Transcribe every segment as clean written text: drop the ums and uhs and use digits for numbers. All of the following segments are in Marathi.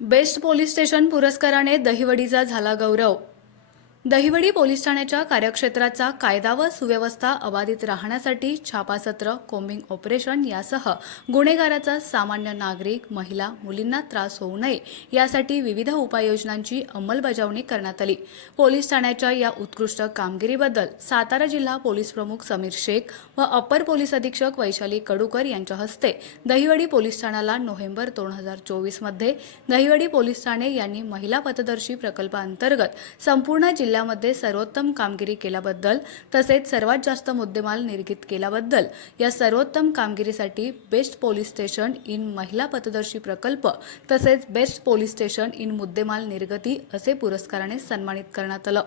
बेस्ट पोलीस स्टेशन पुरस्काराने दहिवडीचा झाला गौरव। दहिवडी पोलीस ठाण्याच्या कार्यक्षेत्राचा कायदा व सुव्यवस्था अबाधित राहण्यासाठी छापासत्र, कोम्बिंग ऑपरेशन यासह गुन्हेगाराचा सामान्य नागरिक, महिला, मुलींना त्रास होऊ नये यासाठी विविध उपाययोजनांची अंमलबजावणी करण्यात आली। पोलीस ठाण्याच्या या उत्कृष्ट कामगिरीबद्दल सातारा जिल्हा पोलीस प्रमुख समीर शेख व अप्पर पोलीस अधीक्षक वैशाली कडूकर यांच्या हस्ते दहिवडी पोलीस ठाण्याला नोव्हेंबर 2024 मध्ये दहिवडी पोलीस ठाणे यांनी महिला पथदर्शी प्रकल्पाअंतर्गत संपूर्ण जिल्ह्यामध्ये सर्वोत्तम कामगिरी केल्याबद्दल तसेच सर्वात जास्त मुद्देमाल निर्गीत केल्याबद्दल या सर्वोत्तम कामगिरीसाठी बेस्ट पोलीस स्टेशन इन महिला पथदर्शी प्रकल्प तसेच बेस्ट पोलीस स्टेशन इन मुद्देमाल निर्गती असे पुरस्काराने सन्मानित करण्यात आलं।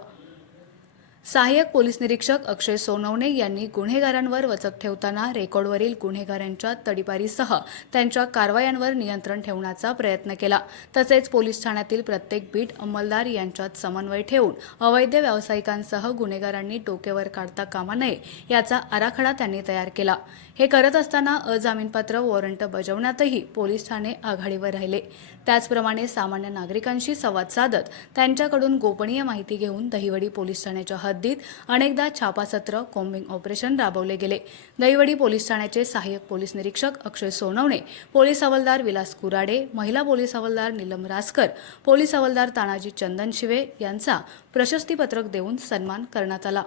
सहाय्यक पोलीस निरीक्षक अक्षय सोनवणे यांनी गुन्हेगारांवर वचक ठेवताना रेकॉर्डवरील गुन्हेगारांच्या तडीपारीसह त्यांच्या कारवायांवर नियंत्रण ठेवण्याचा प्रयत्न केला। तसेच पोलीस ठाण्यातील प्रत्येक बीट अंमलदार यांच्यात समन्वय ठेवून अवैध व्यावसायिकांसह गुन्हेगारांनी डोकेवर काढता कामा नये याचा आराखडा त्यांनी तयार केला। हे करत असताना अजामीनपात्र वॉरंट बजावण्यातही पोलीस ठाणे आघाडीवर राहिले। त्याचप्रमाणे सामान्य नागरिकांशी संवाद साधत त्यांच्याकडून गोपनीय माहिती घेऊन दहिवडी पोलीस ठाण्याच्या हद्दीत अनेकदा छापासत्र, कोम्बिंग ऑपरेशन राबवले गेले। दहिवडी पोलीस ठाण्याचे सहाय्यक पोलीस निरीक्षक अक्षय सोनवणे, पोलीस हवालदार विलास कुराडे, महिला पोलीस हवालदार नीलम रासकर, पोलीस हवालदार तानाजी चंदनशिवे यांचा प्रशस्तीपत्रक देऊन सन्मान करण्यात आला।